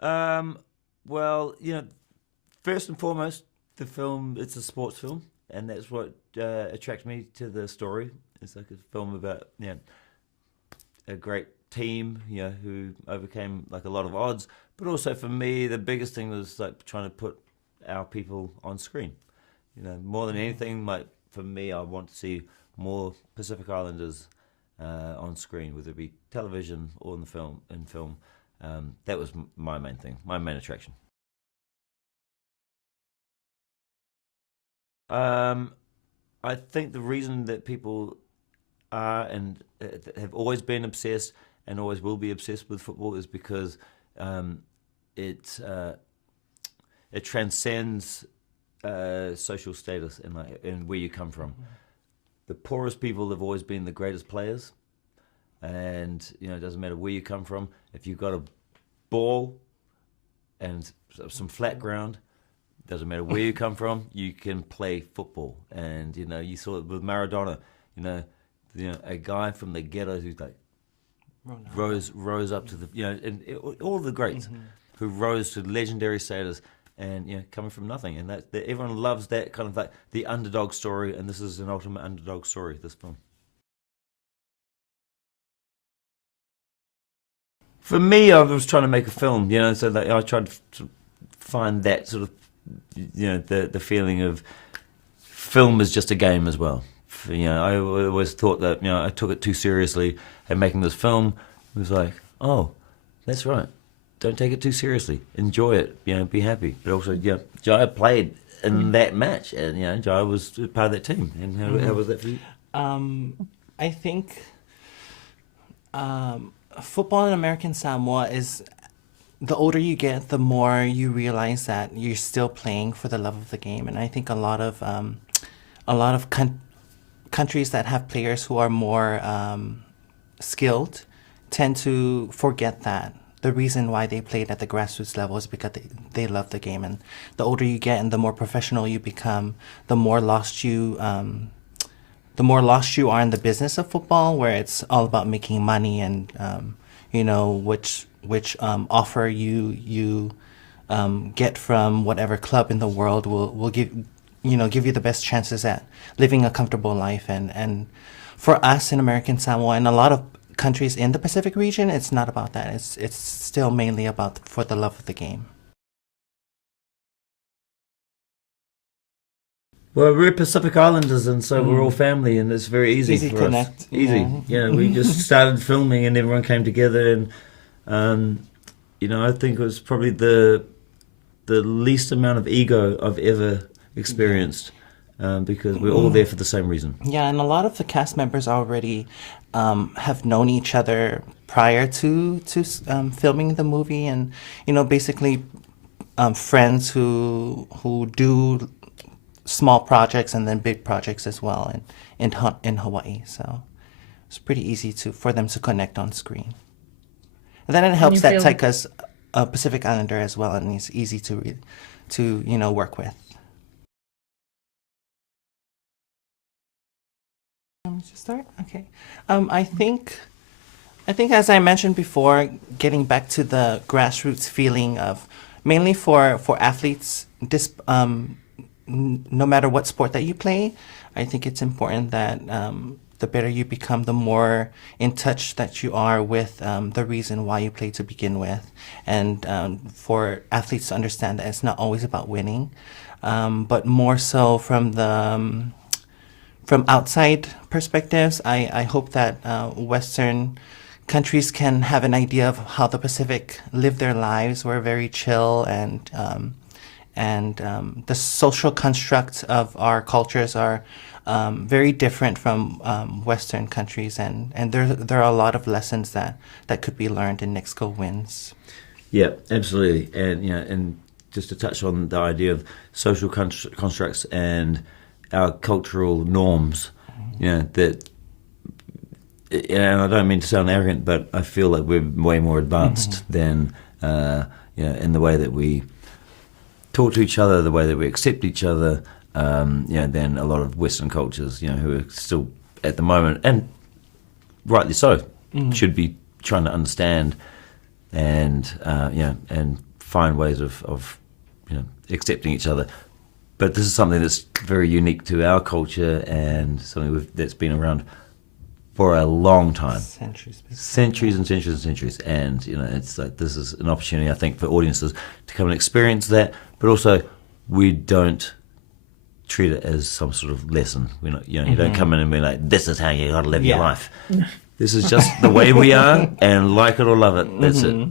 Um, well, first and foremost, the film, it's a sports film, and that's what attracted me to the story. It's like a film about, a great team, who overcame like a lot of odds. But also for me, the biggest thing was like trying to put our people on screen. More than anything, like for me, I want to see more Pacific Islanders on screen, whether it be television or in the film. That was my main thing, my main attraction. Um, I think the reason that people are and have always been obsessed and always will be obsessed with football is because um, it it transcends social status and where you come from. The poorest people have always been the greatest players, and it doesn't matter where you come from. If you've got a ball and some flat ground, doesn't matter where you come from, you can play football. And you saw it with Maradona. You know, a guy from the ghetto who's like rose up to the and all the greats who rose to legendary status, and coming from nothing. And that everyone loves that kind of like the underdog story, and this is an ultimate underdog story. This film. For me, I was trying to make a film, so that I tried to find that sort of, the feeling of film is just a game as well. I always thought that, I took it too seriously, and making this film was like, oh, that's right. Don't take it too seriously. Enjoy it, be happy. But also, Jaiyah played in that match, and, Jaiyah was part of that team. And how was that for you? I think football in American Samoa is the older you get, the more you realize that you're still playing for the love of the game. And I think a lot of countries that have players who are more skilled tend to forget that. The reason why they played at the grassroots level is because they love the game. And the older you get and the more professional you become, the more lost you are in the business of football, where it's all about making money and which offer you get from whatever club in the world will give you the best chances at living a comfortable life. And for us in American Samoa and a lot of countries in the Pacific region, it's not about that. It's still mainly about for the love of the game. Well, we're Pacific Islanders, and so we're all family, and it's very easy Easy for connect. us. Easy. Yeah. We just started filming, and everyone came together, and I think it was probably the least amount of ego I've ever experienced, because we're all there for the same reason. Yeah, and a lot of the cast members already have known each other prior to filming the movie, and basically friends who do small projects and then big projects as well in Hawaii. So it's pretty easy for them to connect on screen. And then it And helps you that feel Taika's a Pacific Islander as well, and he's easy to work with. Want me to start? Okay. I think as I mentioned before, getting back to the grassroots feeling of mainly for athletes, no matter what sport that you play, I think it's important that the better you become, the more in touch that you are with the reason why you play to begin with. And for athletes to understand that it's not always about winning, but more so from outside perspectives. I hope that Western countries can have an idea of how the Pacific live their lives. We're very chill, and the social constructs of our cultures are very different from Western countries, and there are a lot of lessons that could be learned in Next Go Wins. Yeah, absolutely. And just to touch on the idea of social constructs and our cultural norms, that, and I don't mean to sound arrogant, but I feel like we're way more advanced than, in the way that we talk to each other, the way that we accept each other, than a lot of Western cultures, who are still at the moment, and rightly so, should be trying to understand and find ways of accepting each other. But this is something that's very unique to our culture and something that's been around for a long time. Centuries and centuries and centuries. And, it's like this is an opportunity, I think, for audiences to come and experience that. But also, we don't treat it as some sort of lesson. You don't come in and be like, this is how you got to live your life. This is just the way we are, and like it or love it, that's it.